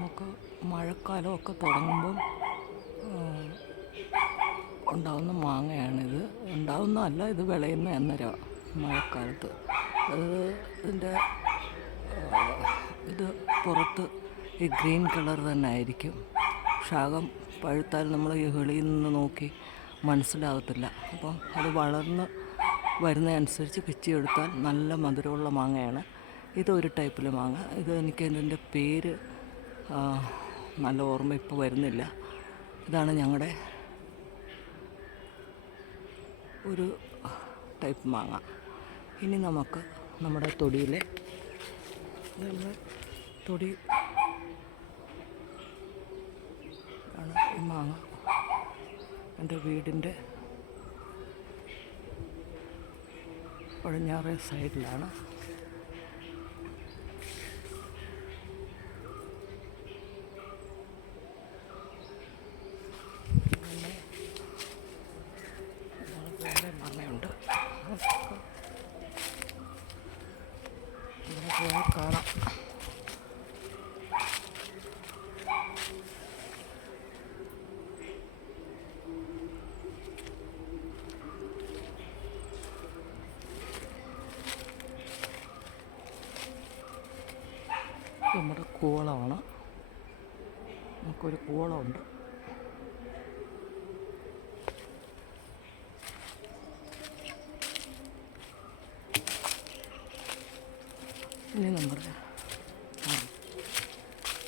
നമുക്ക് മഴക്കാലമൊക്കെ തുടങ്ങുമ്പം ഉണ്ടാകുന്ന മാങ്ങയാണിത്. ഉണ്ടാകുന്നതല്ല, ഇത് വിളയുന്ന അന്നേരം മഴക്കാലത്ത്. ഇതിൻ്റെ ഇത് പുറത്ത് ഈ ഗ്രീൻ കളർ തന്നെ ആയിരിക്കും. ശാഖം പഴുത്താൽ നമ്മൾ ഈ വെളിയിൽ നിന്ന് നോക്കി മനസ്സിലാകത്തില്ല. അപ്പം അത് വളർന്ന് വരുന്നതനുസരിച്ച് പിച്ചിയെടുത്താൽ നല്ല മധുരമുള്ള മാങ്ങയാണ്. ഇതൊരു ടൈപ്പിലെ മാങ്ങ. എനിക്ക് ഇതിൻ്റെ പേര് നല്ല ഓർമ്മ ഇപ്പോൾ വരുന്നില്ല. ഇതാണ് ഞങ്ങളുടെ ഒരു ടൈപ്പ് മാങ്ങ. ഇനി നമുക്ക് നമ്മുടെ തൊടിയിലെ തൊടി ആണ് ഈ മാങ്ങ. എൻ്റെ വീടിൻ്റെ പടിഞ്ഞാറേ സൈഡിലാണ്. വേറെ മാങ്ങയുണ്ട്, ഇവിടെ പോയാൽ കാണാം. നമ്മുടെ കൂളമാണ്. നമുക്കൊരു കൂളമുണ്ട്. ഇനി നമ്മുടെ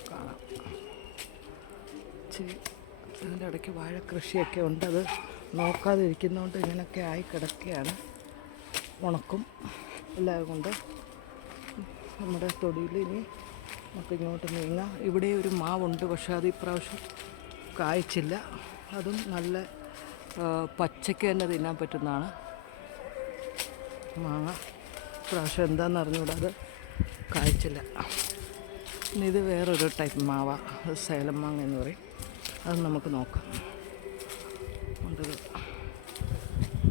കാണാം. ഇതിൻ്റെ ഇടയ്ക്ക് വാഴ കൃഷിയൊക്കെ ഉണ്ട്. അത് നോക്കാതിരിക്കുന്നതുകൊണ്ട് ഇങ്ങനെയൊക്കെ ആയി കിടക്കുകയാണ്. ഉണക്കും എല്ലാം കൊണ്ട് നമ്മുടെ തൊടിയിൽ ഇനി നമുക്ക് ഇങ്ങോട്ട് നീങ്ങാം. ഇവിടെ ഒരു മാവുണ്ട്, പക്ഷേ അത് ഇപ്രാവശ്യം കായ്ച്ചില്ല. അതും നല്ല പച്ചയ്ക്ക് തന്നെ തിന്നാൻ പറ്റുന്നതാണ് മാങ്ങ. ഇപ്രാവശ്യം എന്താണെന്ന് അറിഞ്ഞുകൂടാ, അത് കായ്ച്ചില്ല. ഇനി ഇത് വേറൊരു ടൈപ്പ് മാവ, അത് സേലം മാങ്ങ എന്ന് പറയും. അത് നമുക്ക് നോക്കാം. ഉണ്ടത്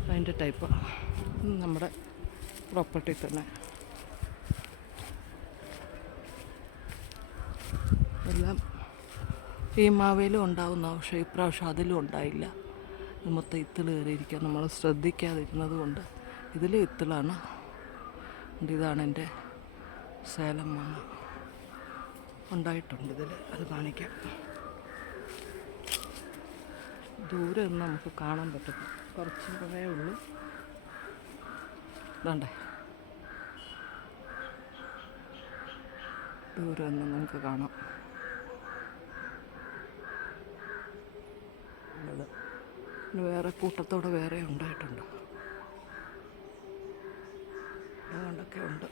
അതിൻ്റെ ടൈപ്പ് നമ്മുടെ പ്രോപ്പർട്ടി തന്നെ. എല്ലാം ഈ മാവേലും ഉണ്ടാകുന്ന, പക്ഷേ ഇപ്രാവശ്യം അതിലും ഉണ്ടായില്ല. ഇത് മൊത്തം ഇത്തിൾ കയറിയിരിക്കുക. നമ്മൾ ശ്രദ്ധിക്കാതിരുന്നത് കൊണ്ട് ഇതിൽ ഇത്തിളാണ്. ഇതാണ് എൻ്റെ സേലം മാങ്ങ. ഉണ്ടായിട്ടുണ്ട് ഇതിൽ, അത് കാണിക്കാം. ദൂരെ ഒന്നും നമുക്ക് കാണാൻ പറ്റില്ല, കുറച്ചേ ഉള്ളൂ. ഇതാണ്ടേ, ദൂരെ ഒന്നും നമുക്ക് കാണാം. വേറെ കൂട്ടത്തോടെ വേറെ ഉണ്ടായിട്ടുണ്ട്. അതുകൊണ്ടൊക്കെ ഉണ്ട്.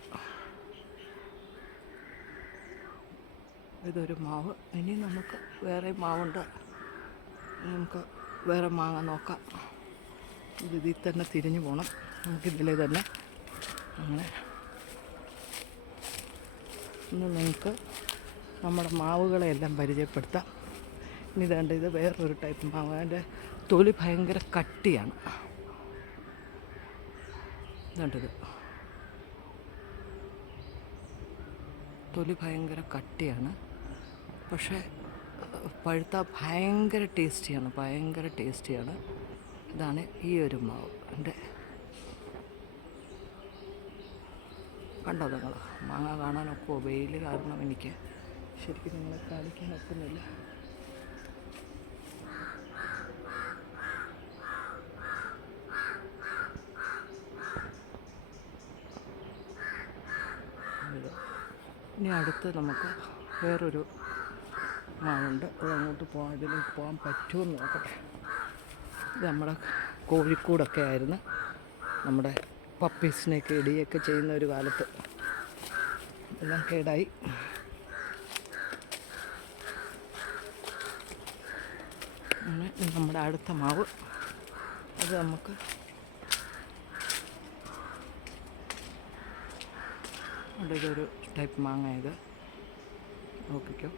ഇതൊരു മാവ്. ഇനി നമുക്ക് വേറെ മാവുണ്ട്. നമുക്ക് വേറെ മാങ്ങ നോക്കാം. ഇതിൽ തന്നെ തിരിഞ്ഞു പോകണം. നമുക്കിതിലെ തന്നെ അങ്ങനെ ഇന്ന് നിങ്ങൾക്ക് നമ്മുടെ മാവുകളെയെല്ലാം പരിചയപ്പെടുത്താം. ഇനി ഇതാണ്ട്, ഇത് വേറൊരു ടൈപ്പ് മാവ്. അതിൻ്റെ തൊലി ഭയങ്കര കട്ടിയാണ്. ഇതാണ്ടിത്, തൊലി ഭയങ്കര കട്ടിയാണ്, പക്ഷേ പഴുത്ത ഭയങ്കര ടേസ്റ്റിയാണ്. ഇതാണ് ഈ ഒരു മാവ്. എൻ്റെ കണ്ടോ നിങ്ങൾ? മാങ്ങ കാണാനൊക്കെ വെയിൽ കാരണം എനിക്ക് ശരിക്കും നിങ്ങളെ കാണിക്കാൻ ഒക്കുന്നില്ല. ഇനി അടുത്ത് നമുക്ക് വേറൊരു മാവുണ്ട്. അത് അങ്ങോട്ട് പോകാൻ, ഇതിലേക്ക് പോകാൻ പറ്റുമെന്ന് നോക്കട്ടെ. ഇത് നമ്മുടെ കോഴിക്കോടൊക്കെ ആയിരുന്നു. നമ്മുടെ പപ്പീസിനെയൊക്കെ ഇടിയൊക്കെ ചെയ്യുന്ന ഒരു കാലത്ത് എല്ലാം കേടായി. അങ്ങനെ നമ്മുടെ അടുത്ത മാവ്, അത് നമുക്ക് ഇതൊരു ടൈപ്പ് മാങ്ങ. ഇത് നോക്കിക്കോ.